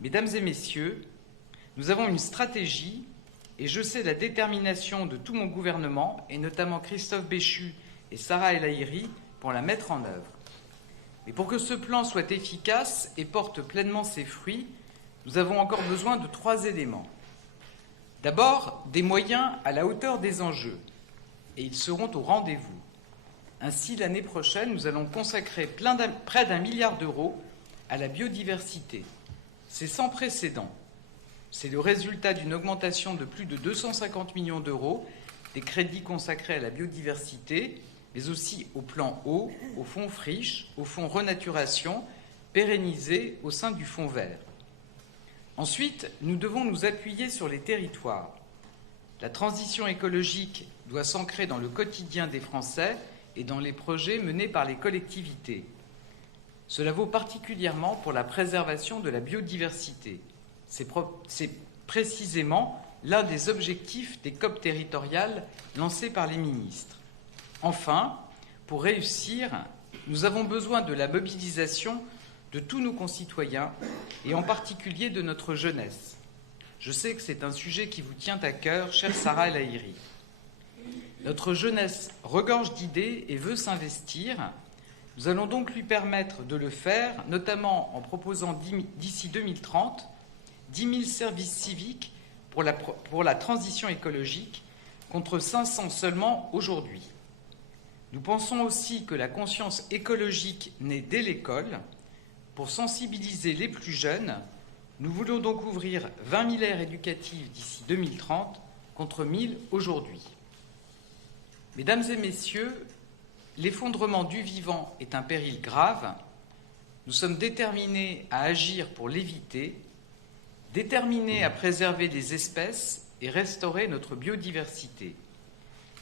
Mesdames et messieurs, nous avons une stratégie et je sais la détermination de tout mon gouvernement, et notamment Christophe Béchu et Sarah El Haïry, pour la mettre en œuvre. Mais pour que ce plan soit efficace et porte pleinement ses fruits, nous avons encore besoin de 3 éléments. D'abord, des moyens à la hauteur des enjeux, et ils seront au rendez-vous. Ainsi, l'année prochaine, nous allons consacrer près d'1 milliard d'euros à la biodiversité. C'est sans précédent. C'est le résultat d'une augmentation de plus de 250 millions d'euros des crédits consacrés à la biodiversité, mais aussi au plan eau, au fonds friche, au fonds renaturation, pérennisé au sein du fonds vert. Ensuite, nous devons nous appuyer sur les territoires. La transition écologique doit s'ancrer dans le quotidien des Français et dans les projets menés par les collectivités. Cela vaut particulièrement pour la préservation de la biodiversité. C'est précisément l'un des objectifs des COP territoriales lancées par les ministres. Enfin, pour réussir, nous avons besoin de la mobilisation de tous nos concitoyens, et en particulier de notre jeunesse. Je sais que c'est un sujet qui vous tient à cœur, chère Sarah El Haïry. Notre jeunesse regorge d'idées et veut s'investir. Nous allons donc lui permettre de le faire, notamment en proposant d'ici 2030 10 000 services civiques pour la transition écologique, contre 500 seulement aujourd'hui. Nous pensons aussi que la conscience écologique naît dès l'école. Pour sensibiliser les plus jeunes, nous voulons donc ouvrir 20 000 aires éducatives d'ici 2030, contre 1 000 aujourd'hui. Mesdames et messieurs, l'effondrement du vivant est un péril grave. Nous sommes déterminés à agir pour l'éviter, déterminés à préserver des espèces et restaurer notre biodiversité.